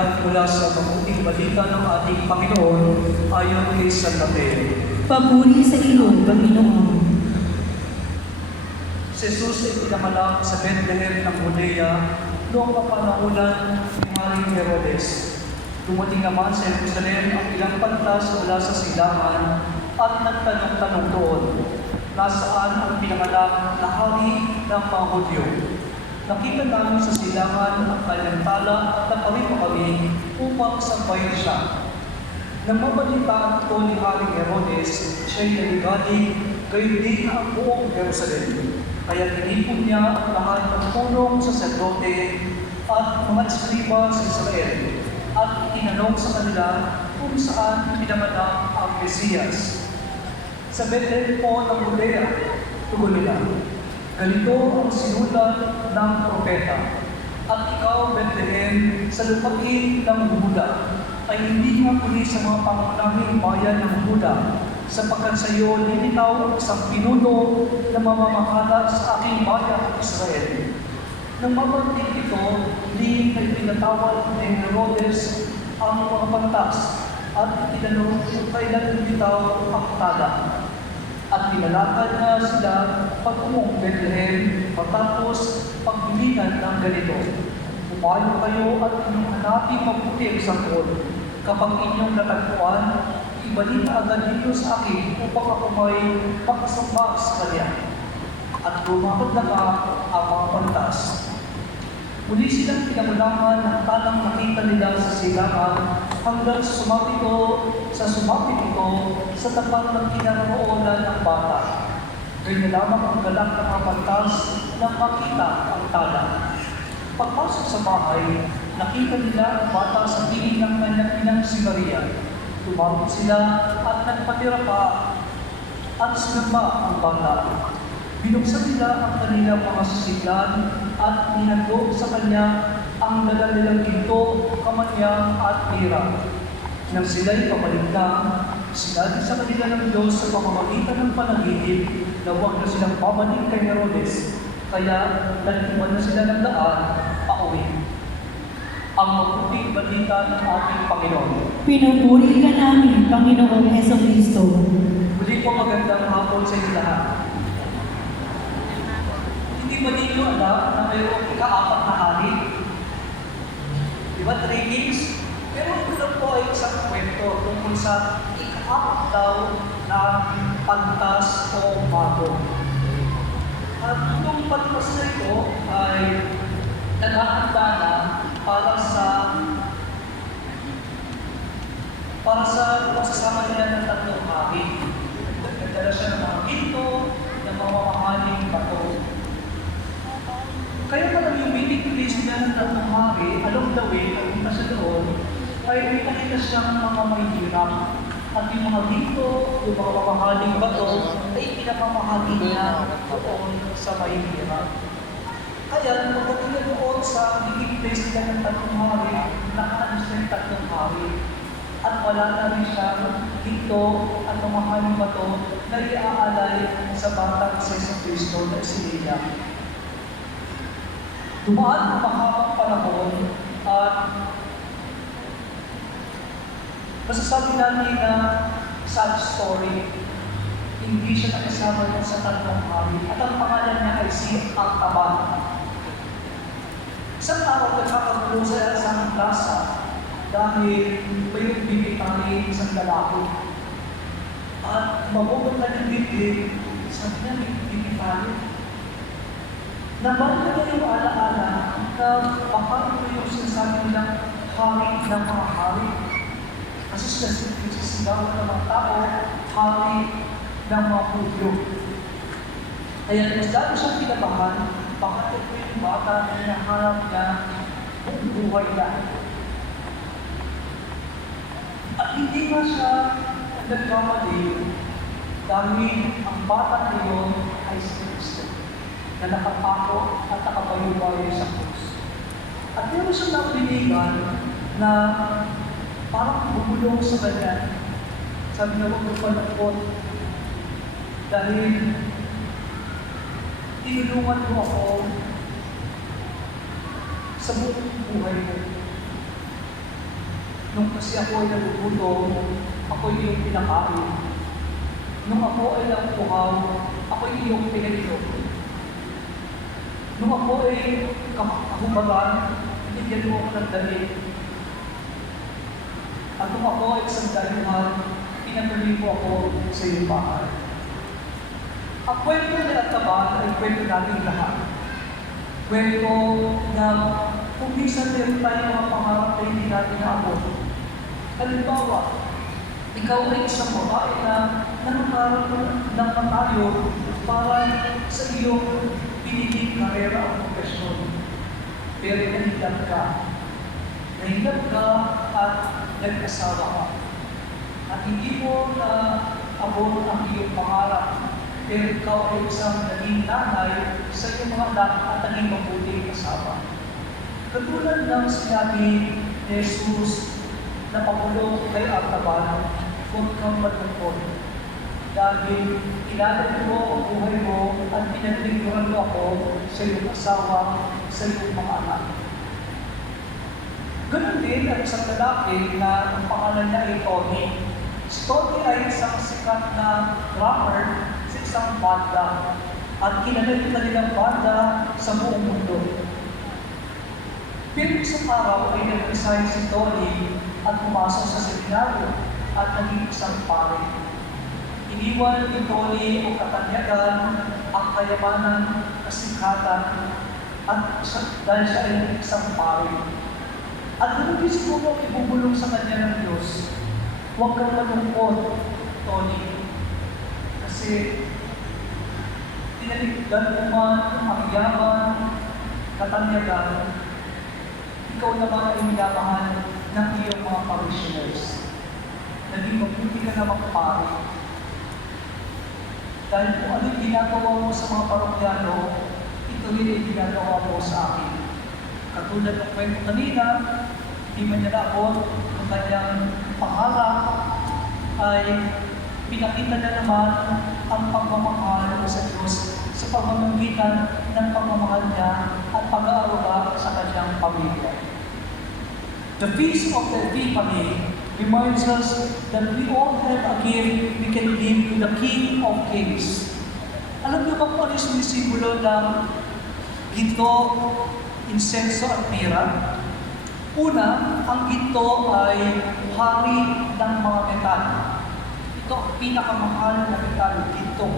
Pahayag mula sa mabuting balita ng ating Panginoon ayon kay San Mateo. Papuri sa iyo, Panginoon. Si Jesus ay pinanganak sa Bethlehem ng Judea noong kapanahunan ni Haring Herodes. Dumating naman sa Jerusalem ang ilang pantas mula sa silangan at nagtanong-tanong doon, nasaan ang pinanganak na hari ng mga Hudyo. Nakita namin sa silangan ang kanyang tala at naparito kami upang sambahin siya. Nang mabalitaan ito ni Haring Herodes, siya'y naligalig, gayon din ang buong Jerusalem. Kaya tinipon niya ang lahat ng punong saserdote at mga eskriba sa Israel at itinanong sa kanila kung saan pinanganak ang Mesiyas. Sa Bethlehem po ng Judea, tugon nila, ganito ang sinulat ng propeta, at ikaw, Bethlehem, sa lupain ng Huda, ay hindi nga kundi sa mga pangunahing bayan ng Huda, sapagkat sa iyo lilitaw ang isang pinuno na mamamahala sa aking bayan Israel. Nang mabanting ito, hindi na pinatawad ni Herodes ang mga pantas at itinanong kung kailan lilitaw ang tala. At pinalakad na sila pag-umong Bethlehem matapos pagbilingan ng ganito. Pumayo kayo at inyong hanapin mabuti ang sanggol. Kapag inyong natagpuan, ibalita agad dito sa akin upang ako may makasamba sa kanya. At lumakad na ka ang mga pantas. Muli silang pinangulangan ng talang nakita nila sa silangan hanggang sumapit ito sa tapat ng kinaroroonan ng bata. Ganyan lamang ang galak ng mga pantas nang makita ang tala. Pagpasok sa bahay, nakita nila ang bata sa piling ng kanyang inang si Maria. Tumawag sila at nagpatira pa at sinamba ang bata. Binuksan nila ang kanilang mga sisiklan at ninandog sa kanya ang dala nilang ginto, kamanyang at pira. Nang sila'y pabalik na, sinabi sa kanila ng Diyos sa pamamagitan ng panaginip na huwag na silang pabalik kay Herodes, kaya nagtiwan na sila ng daan pauwi. Ang mabuting balita ng ating Panginoon. Pinupuri ka namin, Panginoong Hesukristo. Muli po magandang hapon sa inyo lahat. Hindi ba ninyo alam na mayroong ika-apat na hari? Di ba 3 kings? Pero ito lang po ay isang kwento tungkol sa ika-apat daw na pantas o bago. At itong pantas na ito ay naghahanda na para sa pagsasama nila ng tatlong hari. Nagdala siya ng mga ginto, ng mga mamahaling bato. Kaya pala yung meeting place niya ng tatlong hari, along the way, pagpunta siya doon, ay may nakita siyang mga mahihirap. At yung mga ginto, yung mga mamahaling bato, ay pinapamahagi niya doon sa mahihirap. Kaya, pagdating na doon sa meeting place nila ng tatlong hari, nakaalis na yung tatlong hari. At wala na rin siyang ginto at mamahaling bato na iaalay sa batang si Jesucristo na si Leia. Dumaan ang mahabang panahon at masasabi natin na sad story. Hindi siya nakasama sa tatlong hari at ang pangalan niya ay si Altaban. Isang araw nagkakagulo sa isang plaza dahil may bibitahin isang lalaki. At mabubutan ng bibig, sabi niya may bibitahin. Nabalik na yung alaala na baka ito yung sinasabi nilang hari ng mga hari. Kasi sila ng mga tao, hari ng mga Hudyo. Kaya mas dati siyang kinabahan, baka ito yung bata na hinaharap niya buong buhay niya. At hindi nga siya nagkamali dahil ang bata na iyon ay si Kristo na nakapako at nakabayubay sa krus. At meron siyang nagliligan na parang bumulong sa kanya. Sabi niya, huwag magpalapot dahil tinulungan mo ako sa buong buhay mo. Nung kasi ako ay nagugutom, ako ay iyong pinakain. Nung ako ay nauuhaw, ako ay iyong pinainom. Nung ako ay kahubagan, binigyan mo ako ng damit. At nung ako ay isang daluhan, pinatuloy mo ako sa iyong bahay. Ang kwento ni Ataban ay kwento natin lahat. Kwento na kung minsan meron tayong mga pangarap na hindi natin naabot. Halimbawa, ikaw ay isang babae na nangarap ng tayo para sa iyong piniling karera o profesyon. Pero nahilap ka. Nahilap ka at nag-asawa ka. At hindi mo na abot ang iyong pangarap. Pero ikaw ay isang naging nanay sa iyong mga anak at naging mabuting asawa. Katulad ng sinabi ni Jesus na pagulo kay Ataban, huwag kang malungkot. Dahil ilalagay mo ang buhay mo at pinaglinguran mo ako sa iyong asawa, sa iyong mga anak. Ganun din ang isang lalaki na ang pangalan niya ay Tony. Si Tony ay isang sikat na drummer sa isang banda at kilala yung kanilang banda sa buong mundo. Pero isang araw ay nag-resign si Tony at pumasok sa seminaryo at naging isang pare. Iniwan ni Tony ang katanyagan, ang kayamanan, kasikatan, at dahil siya ay isang pare. At ganun din siguro ibubulong sa kanya ng Diyos, huwag kang malungkot, Tony. Kasi tinaligdan mo man ang yaman, katanyagan, ikaw naman ay minamahal ng iyong mga parishioners. Naging mabuti ka na magpapari. Dahil kung ano yung ginagawa mo sa mga parokyano, ito rin ay ginagawa mo sa akin. Katulad ng kwento kanina, hindi man niya naabot ang kanyang pangarap, ay pinakita na naman ang pagmamahal sa Diyos sa pamamagitan ng pagmamahal niya at pag-aaruga sa kanyang pamilya. The Feast of the Epiphany reminds us that we all have a gift we can give to the King of Kings. Alam niyo ba kung ano yung sumisimbolo ng ginto, insenso at mira? Una, ang ginto ay hari ng mga metal. Ito ang pinakamahal na metal, ginto.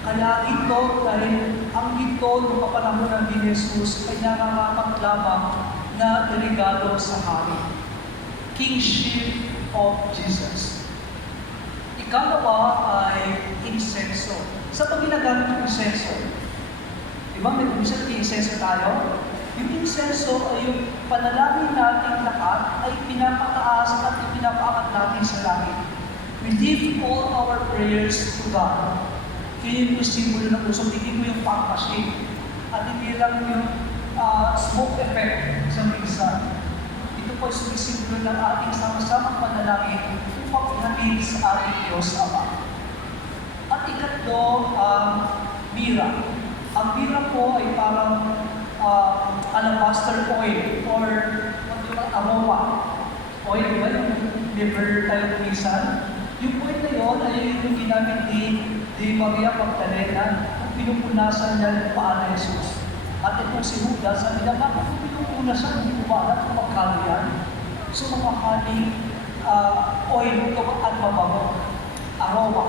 Kaya ginto dahil ang ginto noong kapanahon ng Jesus ay nararapat lamang na regalo sa hari. Kingship of Jesus. Ikalawa ay insenso. Sa pag ginagamit ng insenso, diba may minsan insenso tayo? Yung insenso ay yung panalangin natin lahat ay pinapataas at ipinapaangat natin sa langit. We lift all our prayers to God. Kaya yung simbolo ng puso, hindi mo yung pampashake at hindi lang yung smoke effect sa minsan. Ito po ay sumisimbolo ng ating sama-samang panalangin upang inamin sa ating Diyos Ama. At ikatlo, mira. Ang mira po ay parang alabaster oil or aroma. Oil, di ba? Yung liver tayo minsan. Yung oil na yun ay yung ginamit ni Maria Magdalena kung pinupunasan niya ng paa na Jesus. At itong si Judas, sabi niya, bakit kung pinupunasan, hindi ko ba alam kung magkano yan? So mga honey, oil ito at mabango, aroma.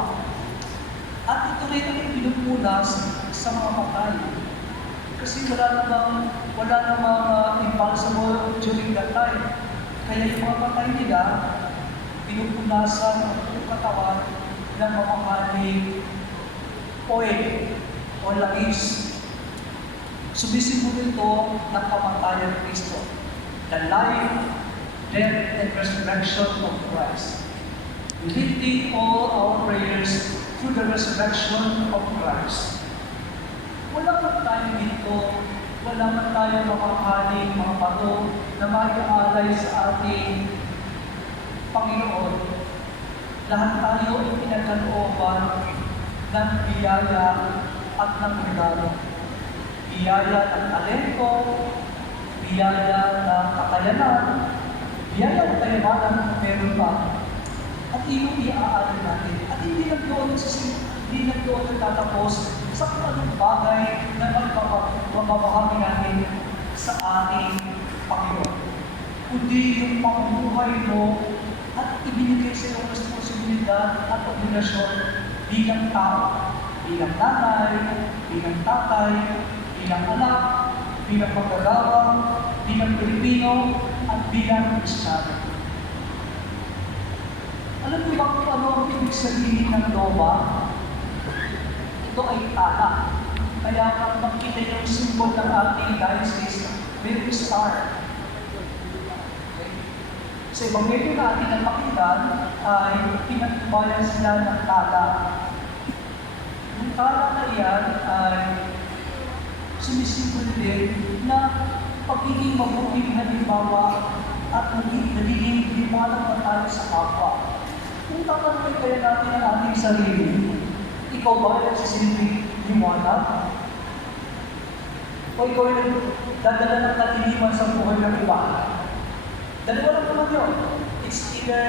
At ito rin ang pinupunas sa mga patay. Kasi wala namang imbalsamo during that time. Kaya yung mga patay nila, pinupunasan ang katawan ng mamahaling oil o langis. Sumisimulo ito ng kamatayan ng Kristo. The life, death, and resurrection of Christ. Lifting all our prayers through the resurrection of Christ. Wala man tayo dito, wala man tayo mamahaling mga bato na maiaalay sa ating Panginoon. Lahat tayo ay pinagkalooban ng biyaya at ng regalo. Biyaya ng talento, biyaya ng kakayanan, biyaya o kayamanan kung meron pa, at iyong iaaalin natin. At hindi lang doon nagtatapos sa kung anong bagay na magbabahagi natin sa ating Panginoon. Kundi yung pamumuhay mo at ibinigay sa iyong responsibilidad at obligasyon bilang tao, bilang nanay, bilang tatay, bilang anak, bilang mag-aaral, bilang Pilipino, at bilang Kristiyano. Alam niyo ba kung ano ang ibig sabihin ng loma? Ito ay tala. Kaya kung makita yung symbol ng ating diocese, may star. Okay? Sa Ebanghelyo na ating napakinggan ay pinagbayan sila ng tala. Yung tala na iyan ay sumisimbol din na pagiging mabuting halimbawa at nagiging liwanag na tayo sa kapwa. Kung tatanungin kaya natin ang ating sarili, ikaw ba ay nagsisilbing liwanag? O ikaw ay nagdadala ng katiliman sa buhay ng iba? Dalawa lang naman yun. It's either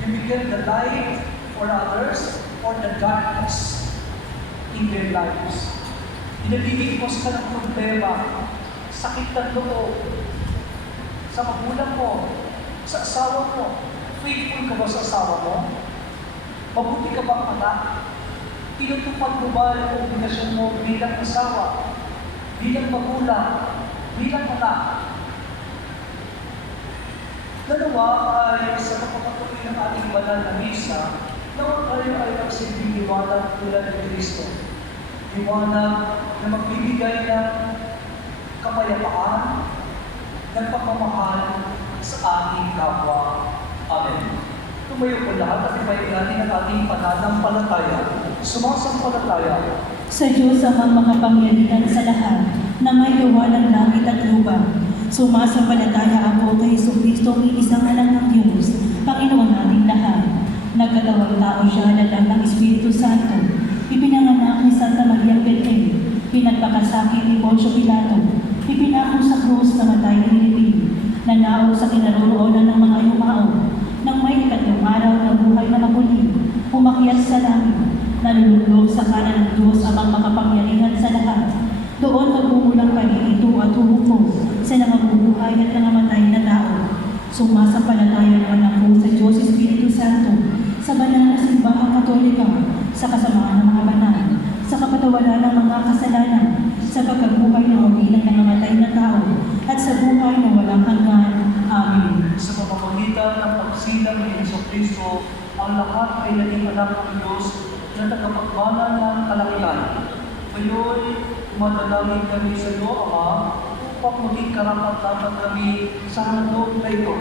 you become the light for others or the darkness in their lives. Inabibigos ka ng problema, sakit ng loob, sa magulang mo, sa asawa mo. Faithful ka ba sa asawa mo? Mabuti ka bang anak? Tinutupad mo ba ang obligasyon mo bilang asawa, bilang magulang, bilang anak? Dalawa ay sa kapapatuloy ng ating banal na misa, nawa tayo ay magsilbing liwanag tulad ni Kristo. Liwanag na magbibigay ng kapayapaan, ng pagmamahal sa ating kapwa. Amen. Tumayo po lahat at ipayin natin ang ating pananampalataya. Sumasampalataya Sa Diyos amang makapangyarihan sa lahat, na may gawa ng langit at lupa. Sumasampalataya ako kay Jesucristo, ang isang anak ng Diyos, Panginoon nating lahat. Nagkatawang tao siya, lalang ng Espiritu Santo. Ipinanganak ni Santa Maria Virgen, pinagpakasakit ni Poncio Pilato, ipinako sa krus na matay ni Pilipin, nanao sa kinaroroonan ng mga yumao, nang may ikatlong araw na buhay na maguli, umakyat sa langit, nalululog sa kanan ng Diyos amang makapangyarihan sa lahat. Doon magmumulang pag-iito at huhukom sa nangabubuhay at nangamatay na tao. Sumasampalataya naman ako sa Diyos Espiritu Santo, sa banal na simbahang Katolika, sa kasamaan ng mga banal, sa kapatawaran ng mga kasalanan, sa pagkabuhay ng muli ng nangamatay na tao, at sa buhay na walang hanggan. Amen. sa pamamagitan ng pagsilang ni Jesucristo, ang lahat ay naging anak ng Diyos na tagapagmana ng kalakihan. Ngayon, umadalangin kami sa iyo, Ama, upang maging karapat-dapat kami sa handog na ito.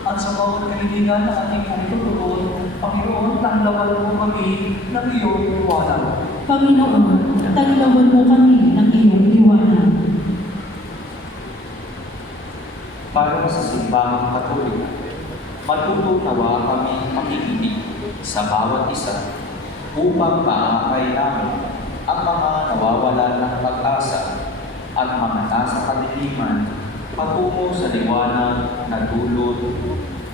At sa bawat kahilingan na ating pagtutuon, Panginoon, tanglawan mo kami ng iyong liwanag. Panginoon, taglawan mo kami ng iyong liwanag. Para sa simbahang Katolika, matutunawa kami makikinig sa bawat isa upang maakay namin ang mga nawawalan ng pag-asa at mga nasa kadiliman patungo sa liwanag na dulot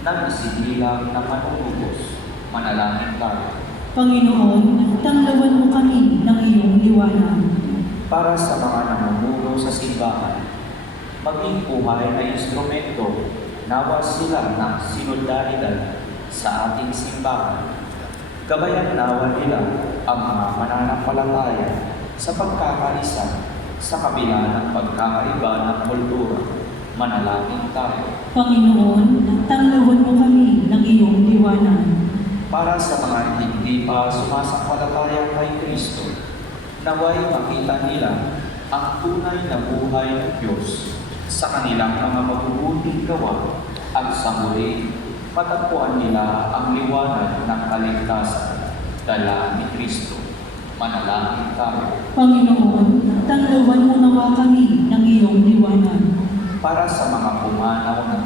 ng isibilang ng manunubos. Manalangin tayo. Panginoon, tanglawan mo kami ng iyong liwanag. Para sa mga namumuno sa simbahan, maging buhay na instrumento, nawa sila ng sinodalidad sa ating simbahan. Gabayan nawa nila ang mga mananampalataya sa pagkakaisa sa kabila ng pagkakaiba ng kultura. Manalangin tayo. Panginoon, tanglawan mo kami ng iyong liwanag. Para sa mga hindi pa sumasampalataya kay Kristo, naway makita nila ang tunay na buhay ng Diyos sa kanilang mga mabubuting gawa at sa muli matagpuan nila ang liwanag ng kaligtasan, dala ni Kristo. Manalangin tayo. Panginoon, tanglawan mo nawa kami ng iyong liwanag. Para sa mga pumanaw na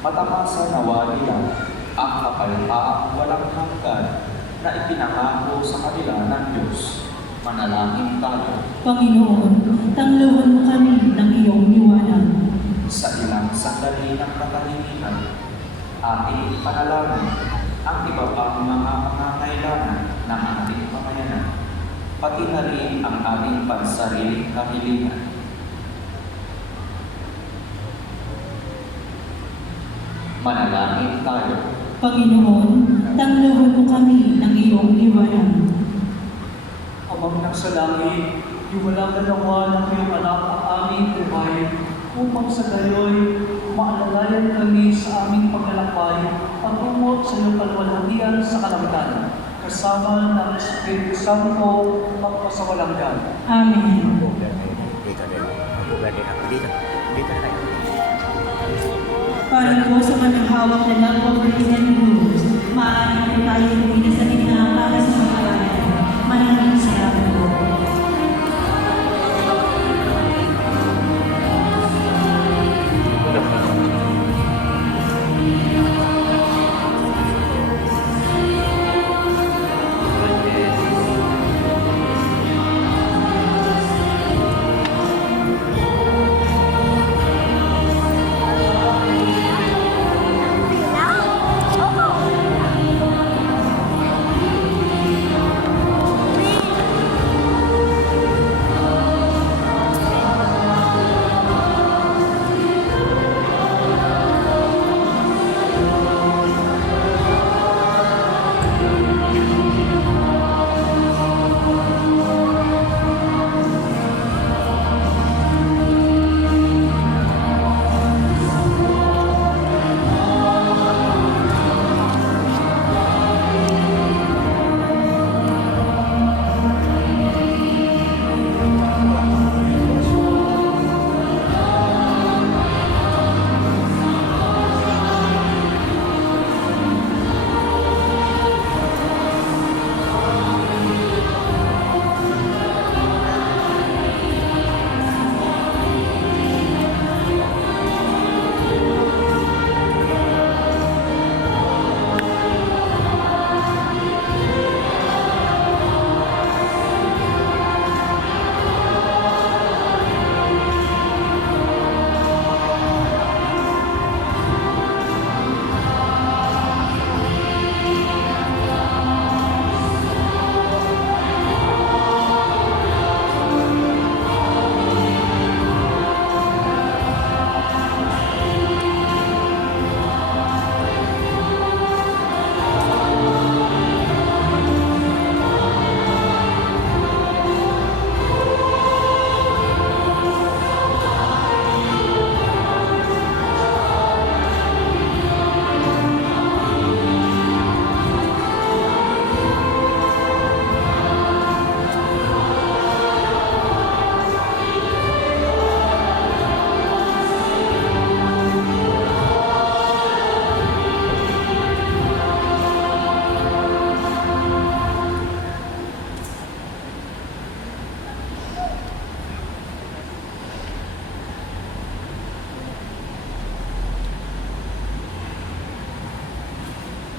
matamasa nawa nila ang kapayapaan walang hanggan na ipinangako sa kanila ng Diyos. Manalangin tayo. Panginoon, tanglawan mo kami ng iyong liwanag. Sa ilang sandali ng katahimikan, ating ipanalangin ang iba pang mga pangangailangan ng ating pamayanan, pati na rin ang ating pansariling kahilingan. Manalangin tayo. Panginoon, tangloban mo kami ng iyong liwanag. Amang nasa langit, iwala ka nawa ng iyong anak ang aming buhay, upang sa gayoy, maalalayan kami sa aming paglalakbay, patungo sa iyong kalwalhatian sa kalamtan, kasama ng Espiritu Santo, magpasawalang yan. Amen. Dito rin. Pwede ako dito. Dito na tayo. Para po sa mga hawak na love offerings and rules, maaari po tayo humina sa linha para sa mga alayan. Maraming salamat po.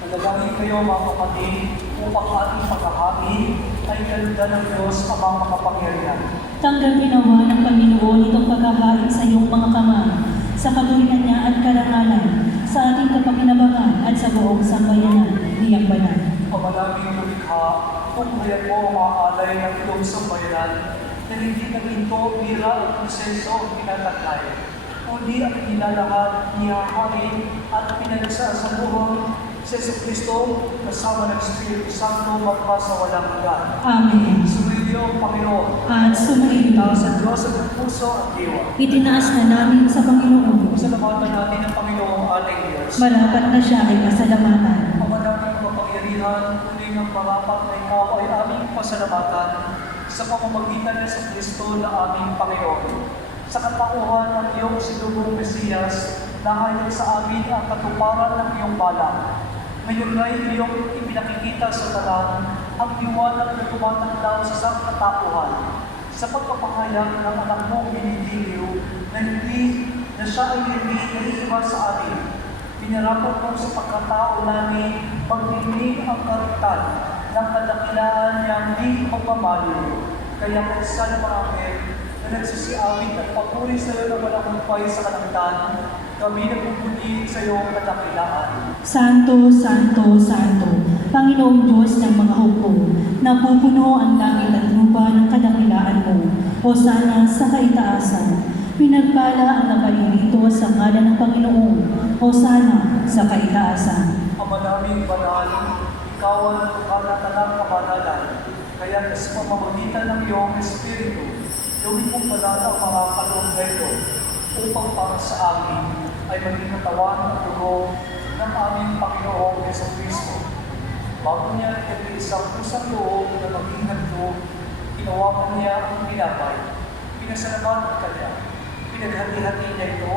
Manalangin kayo mga kapatid, upang ating paghahari ay ganda ng Diyos amang makapangyarihan. Tanggapin nawa ng Panginoon itong paghahain sa iyong mga kamay, sa katurihan niya at karangalan, sa ating kapakinabangan at sa buong sambayanan niyang banal. Pamalangin mo likha, tunghayan mo ang mga alay ng iyong sambayanan, na hindi na ginto, bira at proseso ang pinataglay, kundi ang nilalahad, niyahain at pinagsa sa buhang si Jesucristo, kasama ng Espiritu Santo, magpasa walang hanggan. Amen. Sumayo ang Panginoon. At sumayin Sa Diyos at ng puso at diwa. itinaas na namin sa Panginoon. Pasalamatan natin ang Panginoong ating Diyos. Marapat na siya ay pasalamatan. Pamanaming mapangyarihan, kuning ang marapat na ikaw ay aming pasalamatan sa pamamagitan ng sa Kristo na aming Panginoon. Sa katauhan ng iyong sinubong Mesiyas, dahil sa amin ang katuparan ng iyong balak. Ngayon ay iyong ipinakikita sa talan ang liwanag na tumataglaw sa isang katauhan sa pagpapahayag ng anak mong binidiliw na siya ay hindi naiiba sa atin. Pinarapat mo sa pagkatao namin pagdinig ang karutan ng kadakilaan niyang di pagmamaliw. Kaya kaysa ng mga anghel na nagsisiawit at papuri sa iyo ng walang humpay sa kalangitan, Kami nagpupuli sa iyong kadakilaan. Santo, Santo, Santo, Panginoong Diyos ng mga hukbo, napupuno ang langit at lupa ng kadakilaan mo. Hosana sa kaitaasan. Pinagpala ang naparirito sa ngalan ng Panginoon. Hosana sa kaitaasan. Ama naming banal, ikaw ang kalatang kabanalan. Kaya sa pamamagitan ng iyong Espiritu, gawin mong banal ang mga kalunggay upang para sa amin ay maging katawan at dugo ng aming Panginoong Jesucristo. Bago niya ikagay isang pusang loob na maging handog, ginawa niya ang tinapay, pinasalamatan kanya, pinaghati-hati niya ito,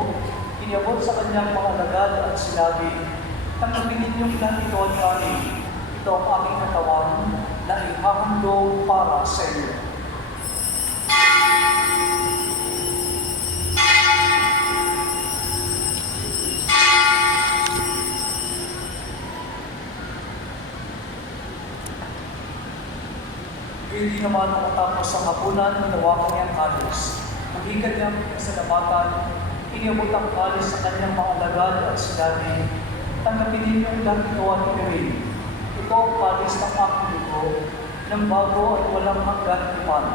inabot sa kanyang mga alagad at sinabi, tanggapin ninyong lahat ito at amin, ito ang aming katawan na ihahandog para sa iyo. Hindi naman ang matapos sa hapunan, ginawa ko niyang halos. Magigan niyang pinasalamatan, iniabot ang halos sa kanyang mga alagad at sinabi, tanggapin ninyong lahat ito at gawin. Ito ang halos ng aking dugo, ng bago at walang hanggan ipan.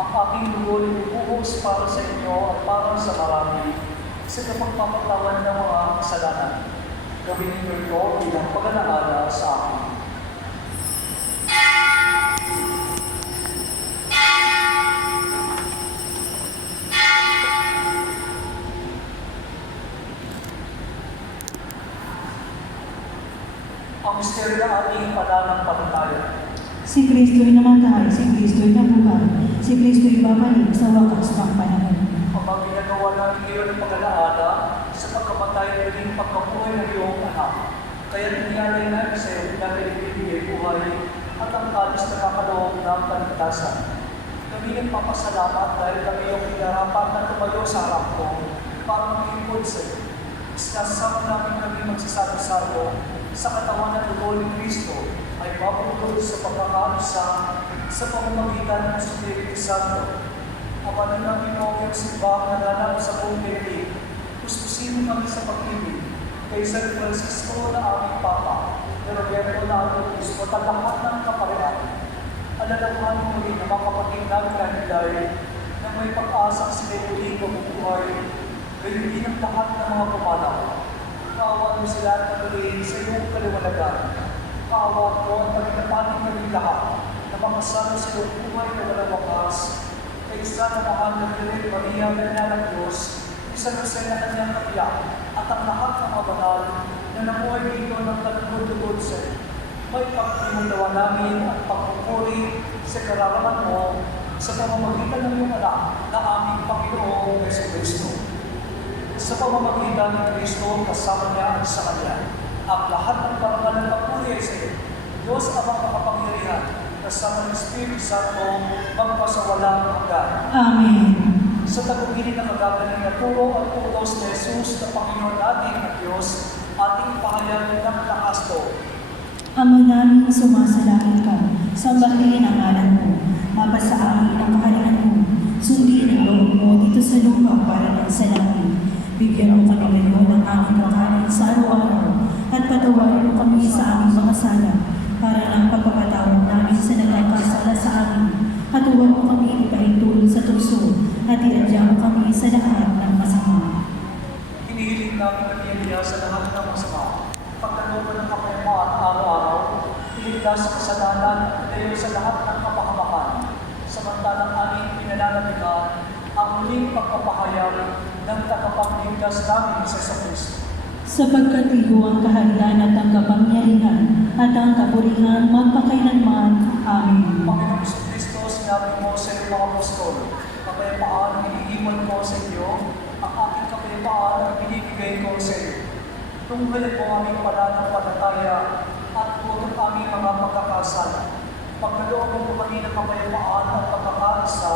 Ang aking dugo nilubuhos para sa inyo at para sa marami, sa kapagpapatawan ng mga kasalanan. Gawin niyo ito bilang pag-alaala sa akin. Ang misteryo ng ating pananampalataya. Si Kristo'y namatay, si Kristo'y nabuhay, si Kristo'y babalik sa wakas ng panahon. Ang mga ginagawa natin ngayon ng pag-alaala sa pagkamatay at naging pagkabuhay ng iyong anak. Kaya nangyari na sa iyo dahil ibigay buhay at ang kalis na kakaloob ng kaligtasan. Kami nagpapasalamat dahil kami yung pinarapat na tumayo sa harap ko para mag-impod sa iyo. Isinasama namin kami magsasalo-salo sa katawan ng dugo ni Kristo ay mapulot sa pagkakaisa sa pamamagitan ng Espiritu Santo. Ama na namin mo ang simbang na nanap sa buong daigdig, puspusin mo kami sa pag-ibig, kay San Francisco na aming Papa, ni Roberto na aming Bispo, at lahat ng kaparian. Alalahanin mo rin ang mga kapatid namin dahil na may pag-asa sila uling mabubuhay, gayon din ang lahat ng mga pumanaw. Kaawaan mo sila at patuloy sa iyong kaliwanagan. Kaawaan mo at pagkakapanin kami lahat na makasama sa iyong buhay na walang wakas. Kay isa na mahal na Virgen Maria na ng Diyos, isa na sa kanyang kapiyak at ang lahat ng mga banal na namuhay dito ng kalugod-lugod sa iyo. May pagtimundawa namin at pagpupuri sa kararaman mo sa pamamagitan ng iyong anak na aming Panginoong Jesucristo. Sa pamamagitan ng Kristo, kasama niya at sa Kanya, ang lahat ng parangal ng papuri ay sa iyo. Diyos amang makapangyarihan, kasama ng Espiritu Santo, magpasawalang hanggan. Amen. Sa tagubilin ng magagaling na turo at utos ni Jesus na Panginoon natin at Diyos, ating pahayag ng nakasto. Ama namin sumasalangit ka, sambahin ang ngalan mo, mapasa amin ang kaharian mo, sundin ang loob mo dito sa lupa para ng sa langit. Bigyan mo kami ngayon ng aming kakanin sa araw-araw at patawarin mo kami sa aming mga sala para ng pagpapatawad namin sa nagkakasala sa amin. At huwag mo kami ipahintulot sa tukso at iadya mo kami sa lahat ng masama. Hinihiling namin kami sa lahat ng masama. Pagkalooban ng kapayapaan araw-araw, iligtas sa kasalanan at ilayo sa lahat ng kapahamakan. Samantalang aming pinananabikan ang muling pagpapahayag ng tagapagligtas namin sa Kristo. Sapagkat iyo ang kaharian at ang kapangyarihan at ang kapurihan magpakailanman. Amen. Panginoong Kristo, sinabi mo sa iyong mga apostol, kapayapaan ang iniiwan ko sa iyo, ang aking kapayapaan ang binibigay ko sa iyo. Tunghalan mo aming pananampalataya at huwag ang aming mga pagkakasala. Pagkalooban mo kami ng kapayapaan at pagkakaisa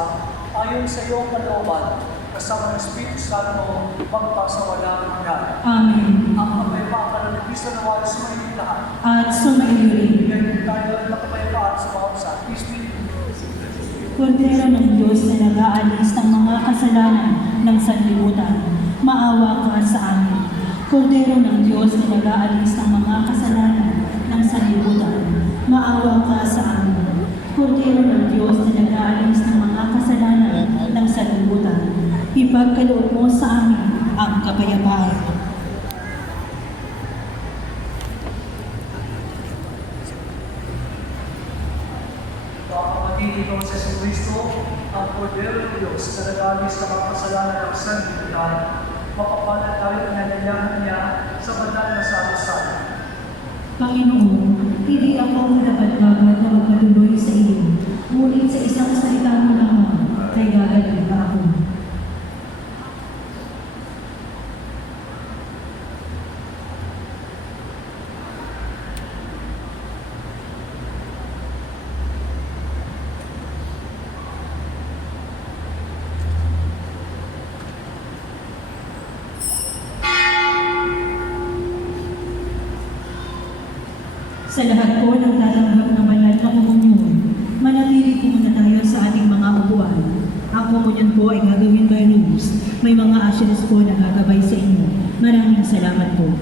ayon sa iyong kalooban, kasama ng Espiritu Santo, magpasawalang hanggan. Amen. Ang kapayapaan ka ng Kristo na wala sa mga lahat. At sumayo rin. Bigyan tayo ng kapayapaan sa bawat isa. Kristo. Kordero ng Diyos na nag-aalis ng mga kasalanan ng sanlibutan, maawa ka sa amin. Kordero ng Diyos na nag-aalis ng mga kasalanan ng sanlibutan, maawa ka sa amin. Kordero ng Diyos na nag-aalis ng mga kasalanan ng sanlibutan, ipagkaloob mo sa amin ang kapayapaan. Kapatid ikaw sa Yesu Kristo, ang Kordero ng Diyos na nag-alis ng mga kasalanan ng sanlibutan, makapalan tayo na nangyayari niya sa banal na sarasal. Panginoon, hindi ako dapat-dapat na magpatuloy sa iyo, ngunit sa isang salita mo lamang, kay gagaling pa ako. Sa lahat po ng tatanggap ng banal na komunyon, manatili po muna tayo sa ating mga upuan. Ang komunyon po ay gagawin by rules. May mga ushers po na gagabay sa inyo. Maraming salamat po.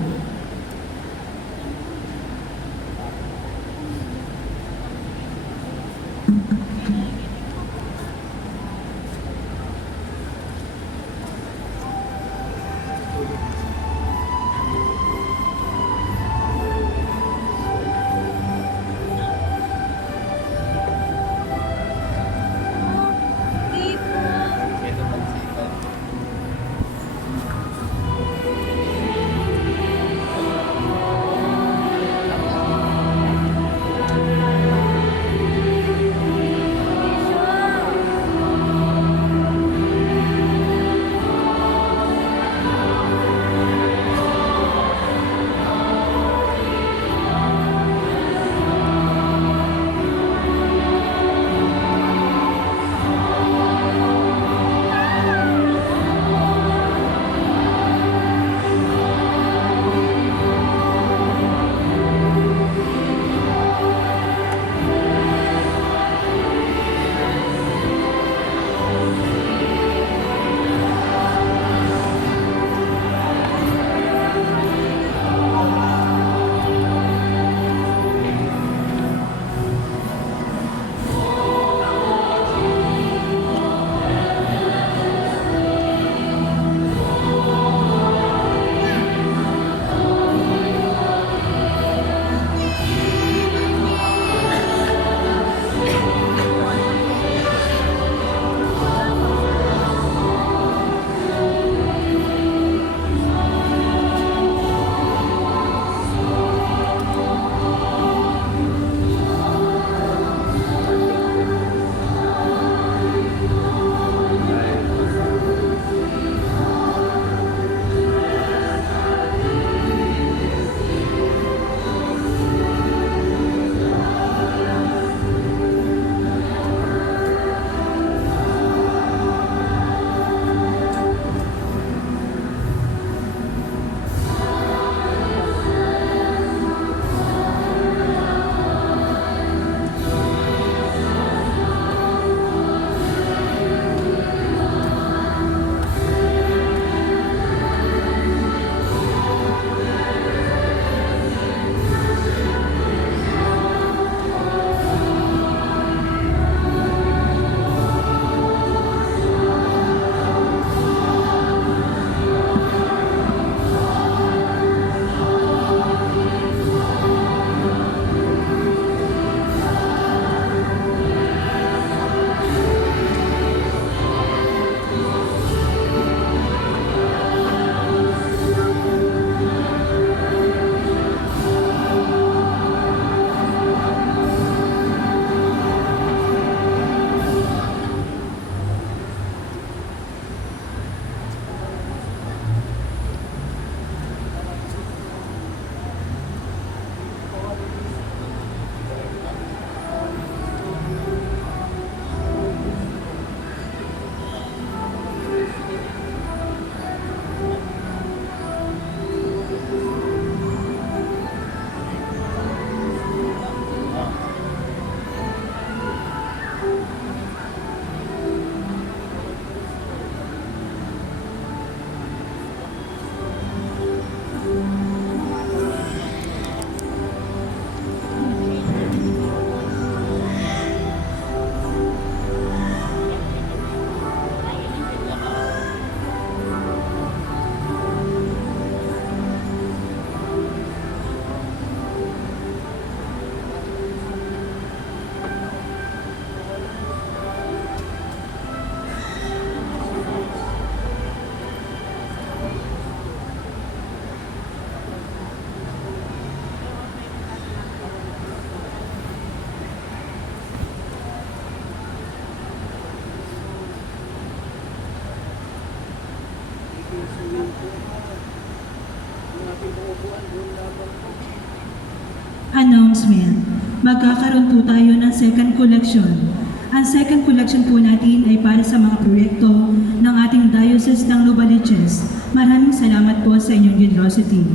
Announcement. Magkakaroon po tayo ng second collection. Ang second collection po natin ay para sa mga proyekto ng ating Diocese ng Novaliches. Maraming salamat po sa inyong generosity.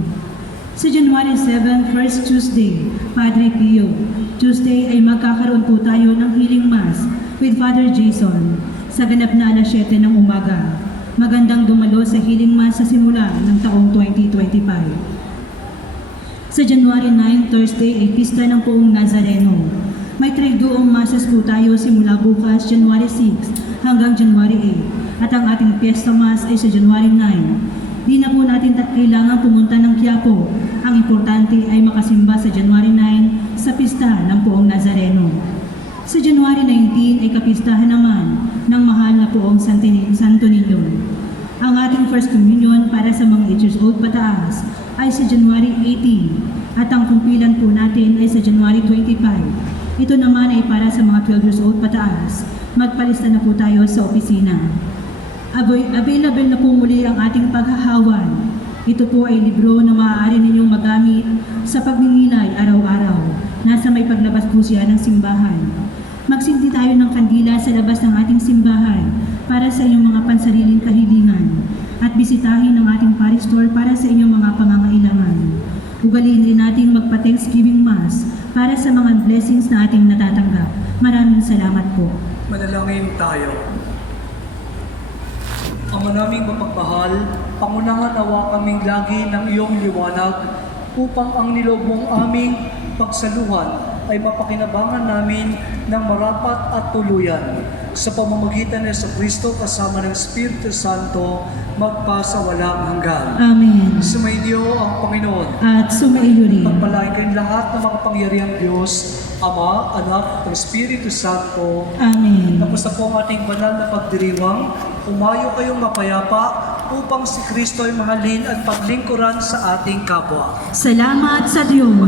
Sa January 7, first Tuesday, Padre Pio. Tuesday ay magkakaroon po tayo ng healing mass with Father Jason sa ganap na alas 7 ng umaga. Magandang dumalo sa healing mass sa simula ng taong 2025. Sa January 9, Thursday ay pista ng Poong Nazareno. May triduong masas po tayo simula bukas, January 6 hanggang January 8. At ang ating Fiesta Mass ay sa January 9. Di na po natin kailangan pumunta ng Quiapo. Ang importante ay makasimba sa January 9 sa pista ng Poong Nazareno. Sa January 19 ay kapistahan naman ng mahal na Poong Santo Niño. Ang ating First Communion para sa mga 8 years old pataas ay sa January 18 at ang kumpilan po natin ay sa January 25. Ito naman ay para sa mga 12 years old pataas. Magpalista na po tayo sa opisina. Available na po muli ang ating paghahawan. Ito po ay libro na maaari ninyong magamit sa pagninilay araw-araw. Nasa may paglabas po siya ng simbahan. Magsinti tayo ng kandila sa labas ng ating simbahan para sa inyong mga pansariling kahilingan at bisitahin ang ating parish store para sa inyong mga pangangailangan. Ugaliin din natin magpa-Thanksgiving Mass para sa mga blessings na ating natatanggap. Maraming salamat po. Manalangin tayo. Ama naming mapagmahal, pangunahan nawa kaming lagi ng iyong liwanag upang ang niloob mong aming pagsaluhan ay mapakinabangan namin ng marapat at tuluyan. Sa pamamagitan ni Kristo kasama ng Espiritu Santo, magpasawalang hanggan. Amen. Sumainyo ang Panginoon. At sumaiyo rin. Pagpalain kayong lahat ng makapangyarihang Diyos, Ama, Anak, at Espiritu Santo. Amen. Tapos na po ang ating banal na pagdiriwang, umayo kayong mapayapa upang si Kristo ay mahalin at paglingkuran sa ating kapwa. Salamat sa Diyos.